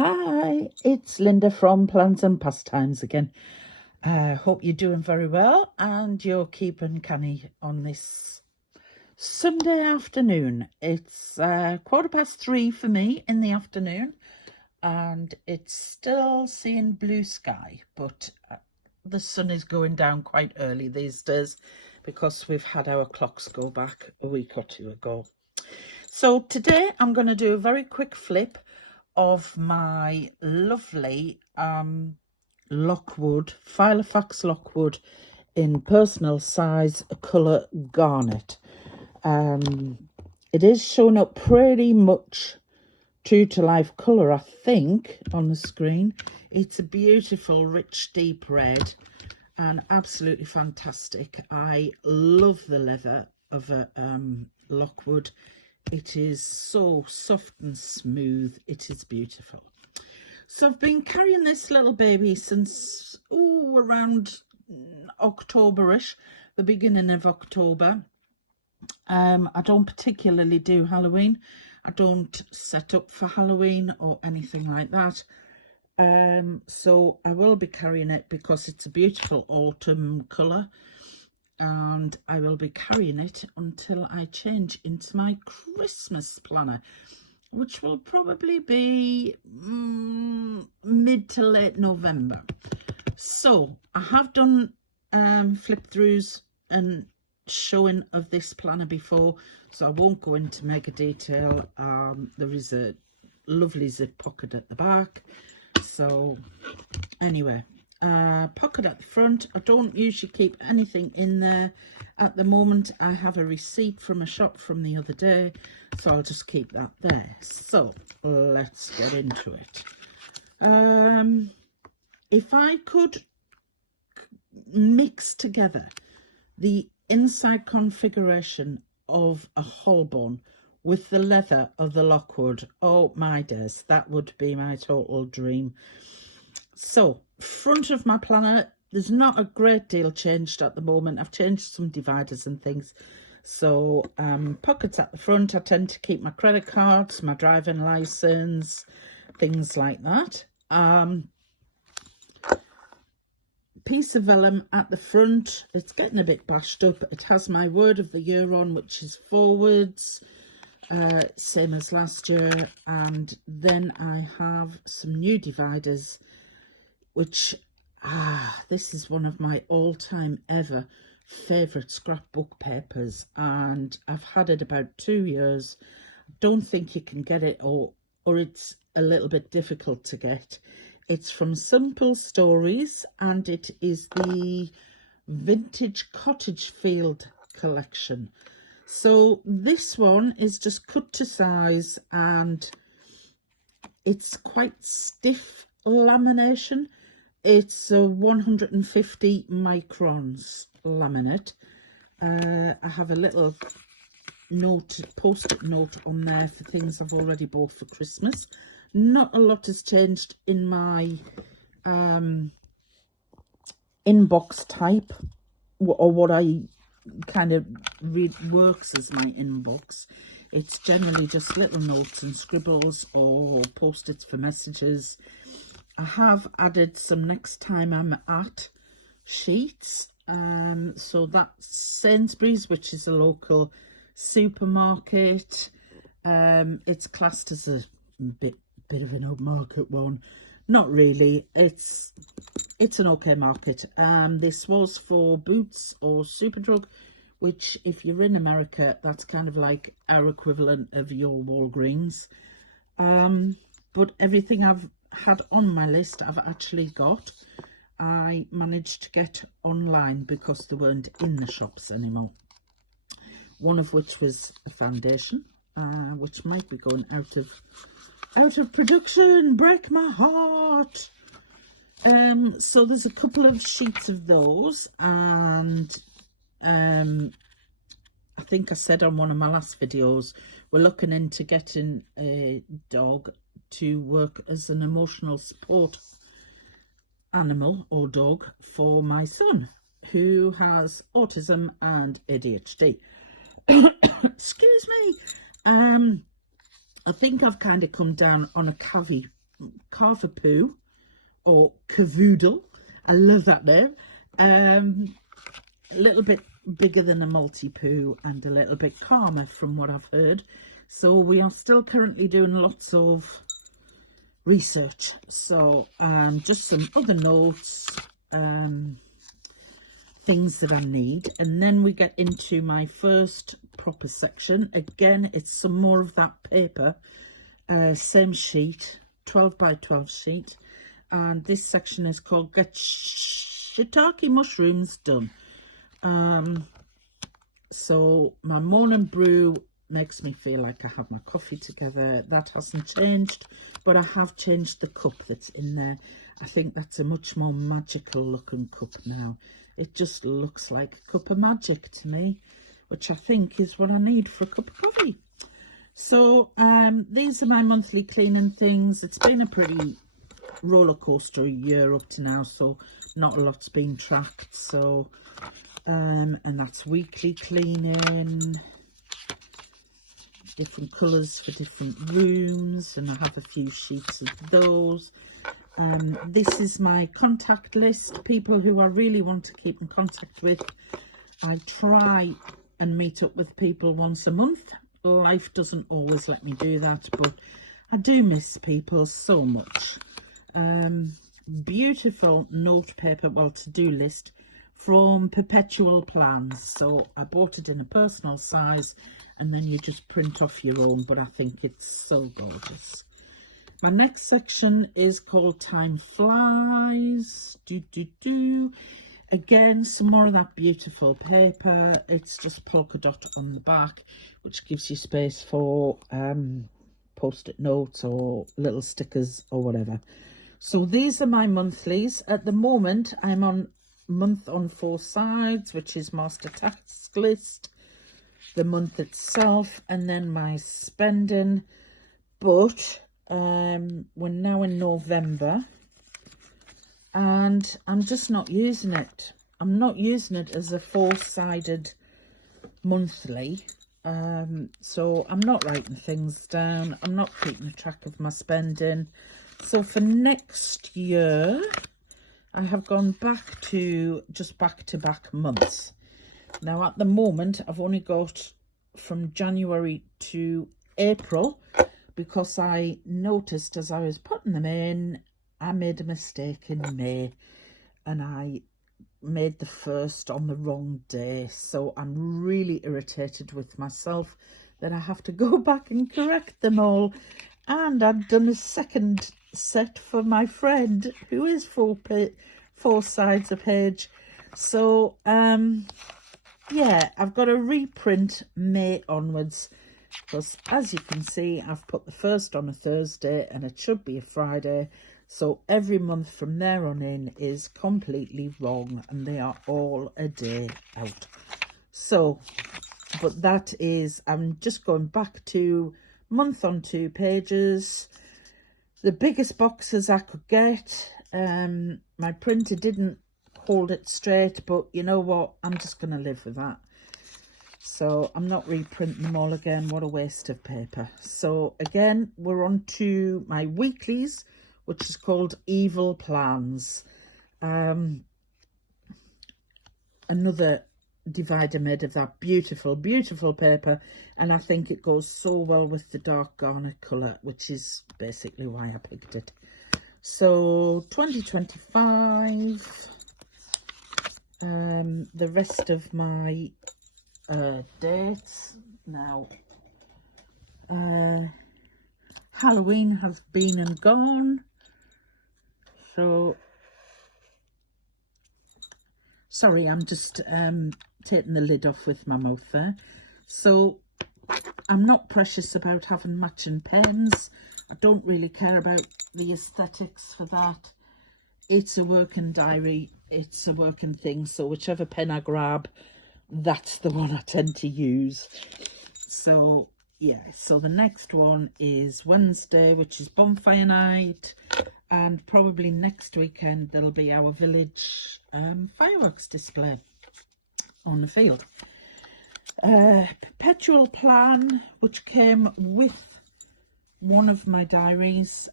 Hi, it's Linda from Plans and Pastimes again. Hope you're doing very well and you're keeping canny on this Sunday afternoon. It's 3:15 for me in the afternoon and it's still seeing blue sky, but the sun is going down quite early these days because we've had our clocks go back a week or two ago. So today I'm going to do a very quick flip of my lovely Lockwood, Filofax Lockwood in personal size colour Garnet. It is showing up pretty much true to life colour, I think, on the screen. It's a beautiful, rich, deep red and absolutely fantastic. I love the leather of a Lockwood. It is so soft and smooth. It is beautiful. So I've been carrying this little baby since around October-ish, the beginning of October. I don't particularly do Halloween. I don't set up for Halloween or anything like that. So I will be carrying it because it's a beautiful autumn colour. And I will be carrying it until I change into my Christmas planner, which will probably be mid to late November. So I have done flip throughs and showing of this planner before, so I won't go into mega detail. There is a lovely zip pocket at the back. So anyway, pocket at the front. I don't usually keep anything in there at the moment. I have a receipt from a shop from the other day, so I'll just keep that there. So let's get into it. If I could mix together the inside configuration of a Holborn with the leather of the Lockwood, oh my days, that would be my total dream. So front of my planner, there's not a great deal changed at the moment. I've changed some dividers and things. So pockets at the front, I tend to keep my credit cards, my driving license, things like that. Piece of vellum at the front. It's getting a bit bashed up. It has my word of the year on, which is forwards, same as last year. And then I have some new dividers, which this is one of my all-time ever favourite scrapbook papers, and I've had it about 2 years. Don't think you can get it, or it's a little bit difficult to get. It's from Simple Stories, and it is the Vintage Cottage Field collection. So this one is just cut to size, and it's quite stiff lamination. It's a 150 microns laminate. I have a little note, post-it note on there for things I've already bought for Christmas. Not a lot has changed in my inbox type, or what I kind of read works as my inbox. It's generally just little notes and scribbles or post-its for messages. I have added some next time I'm at sheets. So that's Sainsbury's, which is a local supermarket. It's classed as a bit of an upmarket one. Not really. It's an okay market. This was for Boots or Superdrug, which if you're in America, that's kind of like our equivalent of your Walgreens. But everything I've had on my list I've actually got. I managed to get online because they weren't in the shops anymore. One of which was a foundation, which might be going out of production. Break my heart. So there's a couple of sheets of those, and I think I said on one of my last videos, we're looking into getting a dog to work as an emotional support animal or dog for my son, who has autism and ADHD. Excuse me. I think I've kind of come down on a Carvapoo or Cavoodle. I love that name. A little bit bigger than a multi-poo and a little bit calmer from what I've heard. So we are still currently doing lots of research. So just some other notes, things that I need, and then we get into my first proper section. Again, it's some more of that paper, same sheet, 12 by 12 sheet, and this section is called Get Shiitake Mushrooms Done. So my morning brew makes me feel like I have my coffee together. That hasn't changed, but I have changed the cup that's in there. I think that's a much more magical looking cup now. It just looks like a cup of magic to me, which I think is what I need for a cup of coffee. So these are my monthly cleaning things. It's been a pretty roller coaster year up to now, so not a lot's been tracked. So and that's weekly cleaning, different colours for different rooms, and I have a few sheets of those. This is my contact list, people who I really want to keep in contact with. I try and meet up with people once a month. Life doesn't always let me do that, but I do miss people so much. Beautiful note paper, well, to-do list from Perpetual Plans. So I bought it in a personal size, and then you just print off your own, but I think it's so gorgeous. My next section is called Time Flies. Again, some more of that beautiful paper. It's just polka dot on the back, which gives you space for post-it notes or little stickers or whatever. So these are my monthlies. At the moment, I'm on month on 4 sides, which is master task list, the month itself, and then my spending. But we're now in November, and I'm just not using it. I'm not using it as a 4-sided monthly. So I'm not writing things down. I'm not keeping track of my spending. So for next year, I have gone back to just back-to-back months. Now at the moment, I've only got from January to April, because I noticed as I was putting them in, I made a mistake in May, and I made the first on the wrong day. So I'm really irritated with myself that I have to go back and correct them all. And I've done a second set for my friend who is 4 sides a page. So yeah, I've got to reprint May onwards, because as you can see, I've put the first on a Thursday and it should be a Friday. So every month from there on in is completely wrong, and they are all a day out. So, but that is, I'm just going back to month on 2 pages. The biggest boxes I could get. My printer didn't hold it straight, but you know what? I'm just going to live with that. So I'm not reprinting them all again. What a waste of paper. So again, we're on to my weeklies, which is called Evil Plans. Another divider made of that beautiful, beautiful paper. And I think it goes so well with the dark garnet colour, which is basically why I picked it. So 2025. The rest of my dates now. Halloween has been and gone. So, sorry, I'm just taking the lid off with my mouth there. So, I'm not precious about having matching pens. I don't really care about the aesthetics for that. It's a working diary. It's a working thing. So, whichever pen I grab, that's the one I tend to use. So, yeah. So, the next one is Wednesday, which is bonfire night. And probably next weekend, there'll be our village fireworks display on the field. Perpetual Plan, which came with one of my diaries.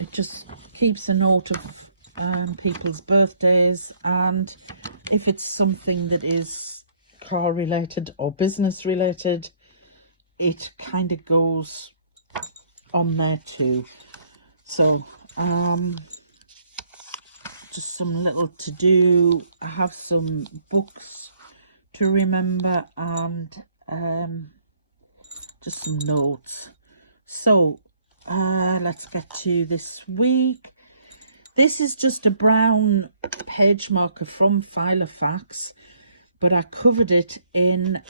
It just keeps a note of people's birthdays, and if it's something that is car related or business related, it kind of goes on there too. So just some little to do. I have some books to remember, and just some notes. So let's get to this week. This is just a brown page marker from Filofax, but I covered it in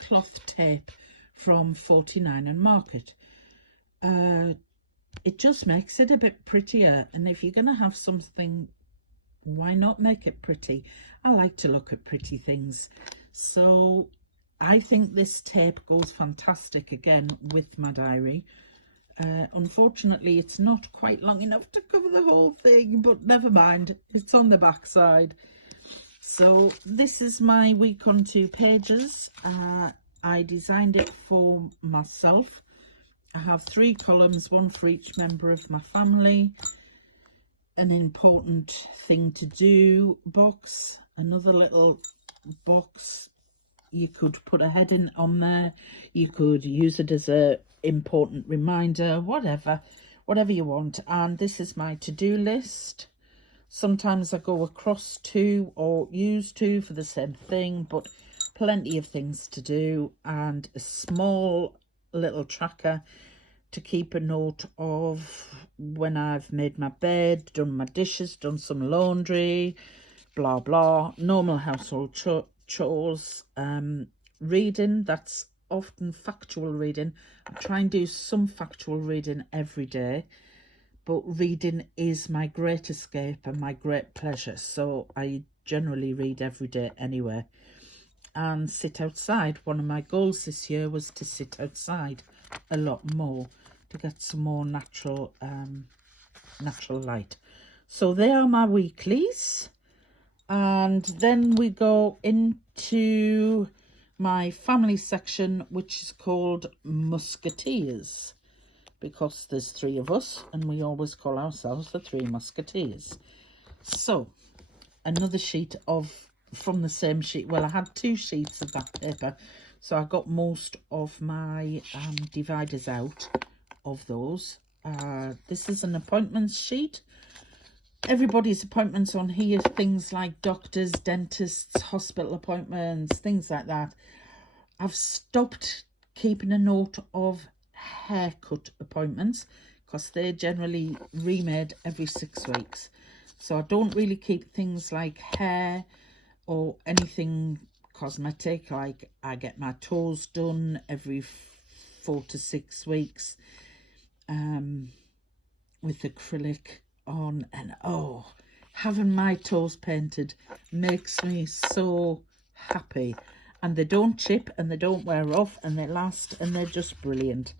cloth tape from 49 and Market. It just makes it a bit prettier, and if you're going to have something, why not make it pretty? I like to look at pretty things, so I think this tape goes fantastic again with my diary. Unfortunately, it's not quite long enough to cover the whole thing, but never mind, it's on the back side. So this is my week on 2 pages. I designed it for myself. I have 3 columns, one for each member of my family, an important thing to do box, another little box. You could put a heading on there, you could use it as a important reminder, whatever you want. And this is my to-do list. Sometimes I go across 2 or use 2 for the same thing, but plenty of things to do, and a small little tracker to keep a note of when I've made my bed, done my dishes, done some laundry, blah blah, normal household chores. Reading, that's often factual reading. I try and do some factual reading every day, but reading is my great escape and my great pleasure, so I generally read every day anyway. And sit outside. One of my goals this year was to sit outside a lot more, to get some more natural light. So they are my weeklies, and then we go into my family section, which is called Musketeers, because there's 3 of us and we always call ourselves the 3 Musketeers. So another sheet from the same sheet. Well, I had 2 sheets of that paper, so I got most of my dividers out of those. This is an appointments sheet. Everybody's appointments on here, things like doctors, dentists, hospital appointments, things like that. I've stopped keeping a note of haircut appointments because they're generally remade every 6 weeks. So I don't really keep things like hair or anything cosmetic. Like I get my toes done every 4 to 6 weeks with acrylic on, and oh, having my toes painted makes me so happy. And they don't chip and they don't wear off and they last and they're just brilliant.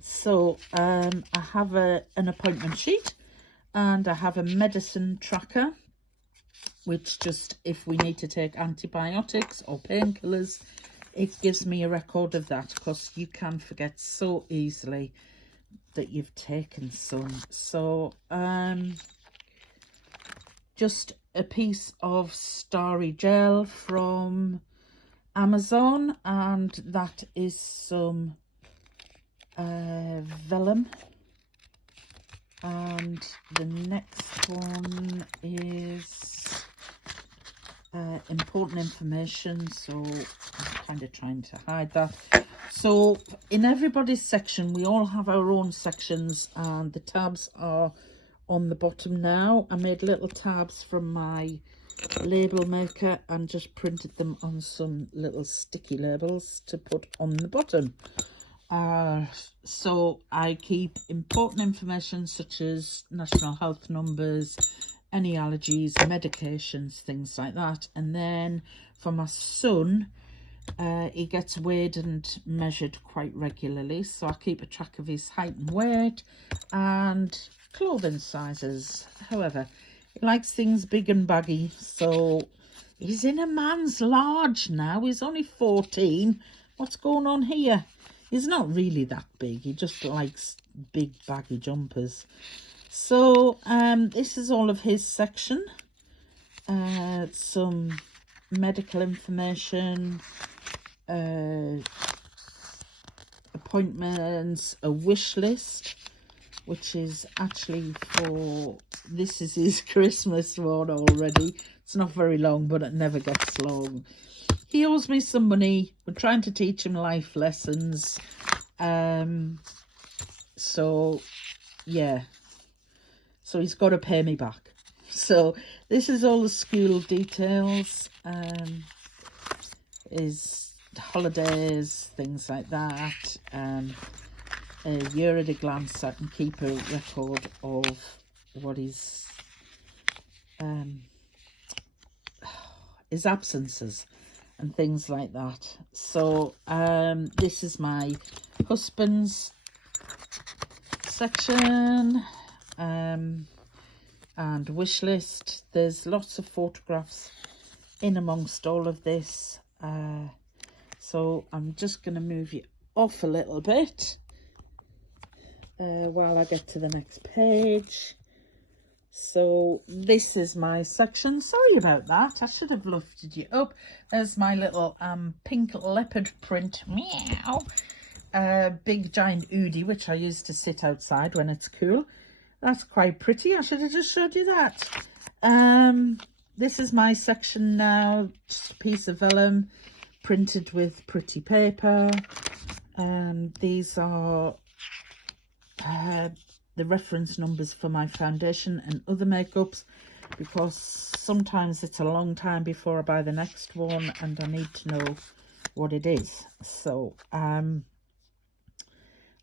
So I have an appointment sheet, and I have a medicine tracker, which just, if we need to take antibiotics or painkillers, it gives me a record of that, because you can forget so easily that you've taken some. So just a piece of starry gel from Amazon, and that is some vellum. And the next one is important information, so I'm kind of trying to hide that. So in everybody's section, we all have our own sections, and the tabs are on the bottom now. I made little tabs from my label maker and just printed them on some little sticky labels to put on the bottom. So I keep important information such as national health numbers, any allergies, medications, things like that. And then for my son, he gets weighed and measured quite regularly, so I keep a track of his height and weight and clothing sizes. However, he likes things big and baggy, so he's in a man's large now. He's only 14, What's going on here? He's not really that big. He just likes big baggy jumpers. So this is all of his section. Some medical information, appointments, a wish list, which is actually for, this is his Christmas one already. It's not very long, but it never gets long. He owes me some money. We're trying to teach him life lessons. So yeah, so he's got to pay me back. So this is all the school details, is holidays, things like that. A year at a glance, I can keep a record of what his absences and things like that. So this is my husband's section, and wish list. There's lots of photographs in amongst all of this, so I'm just going to move you off a little bit while I get to the next page. So this is my section. Sorry about that, I should have lifted you up. There's my little pink leopard print, meow, big giant Oodie, which I use to sit outside when it's cool. That's quite pretty. I should have just showed you that. This is my section now. Just a piece of vellum printed with pretty paper. These are the reference numbers for my foundation and other makeups, because sometimes it's a long time before I buy the next one and I need to know what it is. So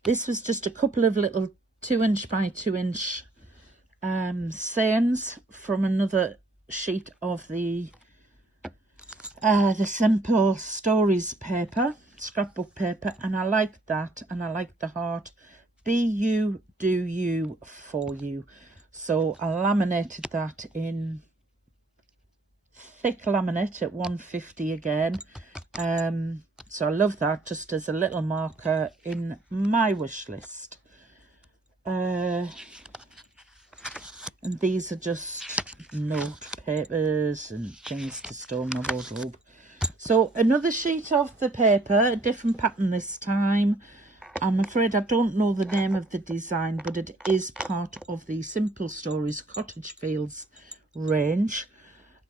this was just a couple of little 2" by 2" sayings from another sheet of the Simple Stories paper, scrapbook paper, and I liked that, and I liked the heart. Be you, do you, for you. So I laminated that in thick laminate at 150 again. So I love that, just as a little marker in my wish list. And these are just note papers and things to store in my wardrobe. So another sheet of the paper, a different pattern this time. I'm afraid I don't know the name of the design, but it is part of the Simple Stories Cottage Fields range.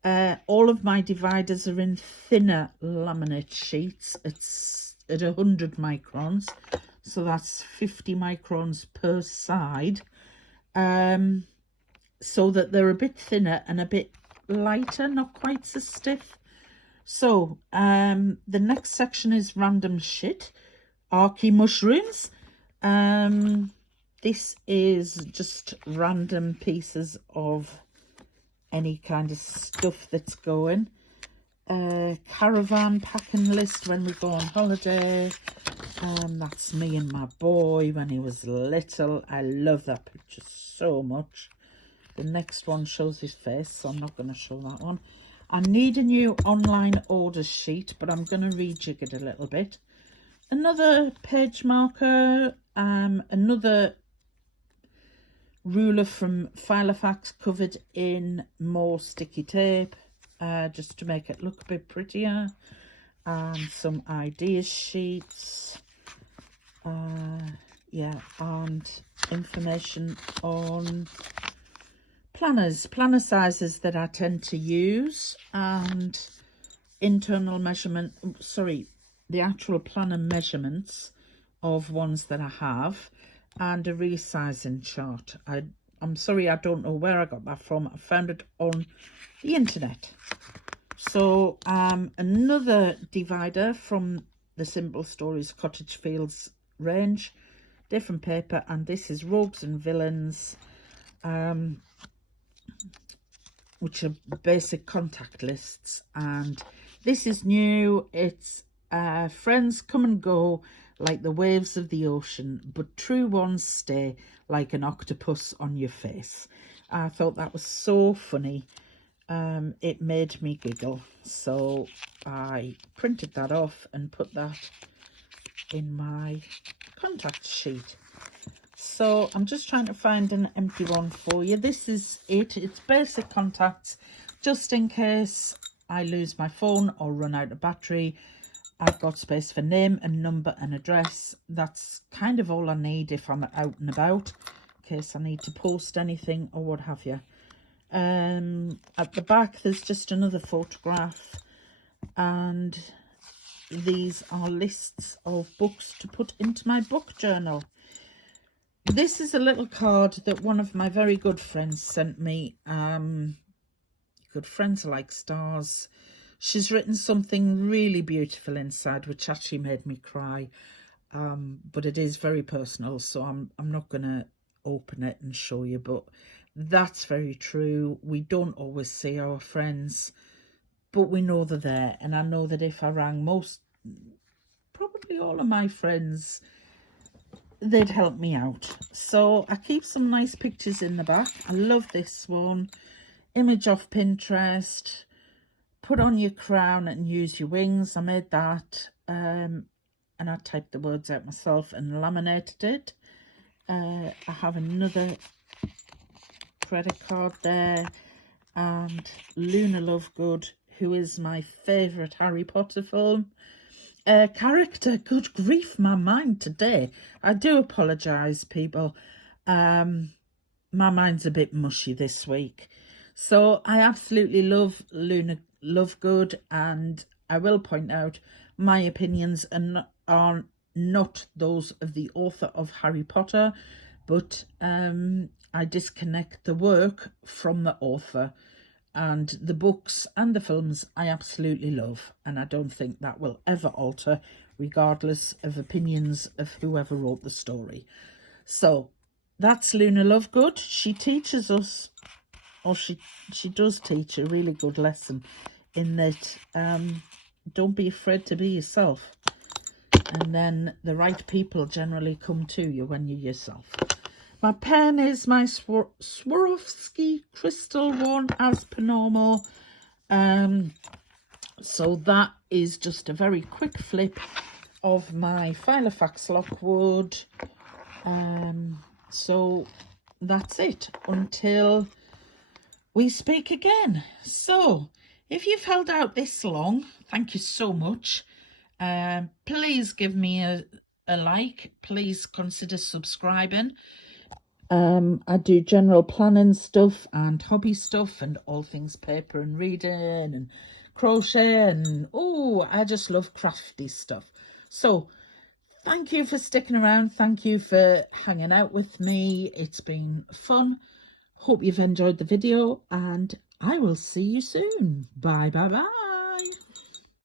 All of my dividers are in thinner laminate sheets. It's at 100 microns, so that's 50 microns per side, so that they're a bit thinner and a bit lighter, not quite so stiff. So the next section is random shit, arky mushrooms. This is just random pieces of any kind of stuff that's going. Caravan packing list when we go on holiday. That's me and my boy when he was little. I love that picture so much. The next one shows his face, so I'm not going to show that one. I need a new online orders sheet, but I'm going to rejig it a little bit. Another page marker, another ruler from Filofax covered in more sticky tape, just to make it look a bit prettier. Some ideas sheets, yeah, and information on planners, planner sizes that I tend to use, and internal measurement, sorry, the actual planner measurements of ones that I have, and a resizing chart. I'm sorry, I don't know where I got that from. I found it on the internet. So another divider from the Simple Stories Cottage Fields range, different paper, and this is Rogues and Villains, which are basic contact lists. And this is new. It's friends come and go like the waves of the ocean, but true ones stay like an octopus on your face. I thought that was so funny. It made me giggle, so I printed that off and put that in my contact sheet. So I'm just trying to find an empty one for you. This is it. It's basic contacts, just in case I lose my phone or run out of battery. I've got space for name and number and address. That's kind of all I need if I'm out and about, in case I need to post anything or what have you. At the back there's just another photograph, and these are lists of books to put into my book journal. This is a little card that one of my very good friends sent me. Good friends are like stars. She's written something really beautiful inside, which actually made me cry. But it is very personal, so I'm not going to open it and show you. But that's very true. We don't always see our friends, but we know they're there. And I know that if I rang probably all of my friends, they'd help me out. So I keep some nice pictures in the back. I love this one. Image off Pinterest. Put on your crown and use your wings. I made that, and I typed the words out myself and laminated it. I have another credit card there, and Luna Lovegood, who is my favourite Harry Potter film character. Good grief, my mind today. I do apologise, people. My mind's a bit mushy this week. So I absolutely love Luna Lovegood, and I will point out my opinions are not those of the author of Harry Potter, but I disconnect the work from the author, and the books and the films I absolutely love, and I don't think that will ever alter regardless of opinions of whoever wrote the story. So that's Luna Lovegood. She teaches us, or she does teach a really good lesson in that don't be afraid to be yourself, and then the right people generally come to you when you're yourself. My pen is my Swarovski crystal one, as per normal. So that is just a very quick flip of my Filofax Lockwood. So that's it until we speak again. So if you've held out this long, thank you so much. Please give me a like. Please consider subscribing. I do general planning stuff and hobby stuff and all things paper and reading and crochet, and I just love crafty stuff. So thank you for sticking around. Thank you for hanging out with me. It's been fun. Hope you've enjoyed the video, and I will see you soon. Bye, bye, bye.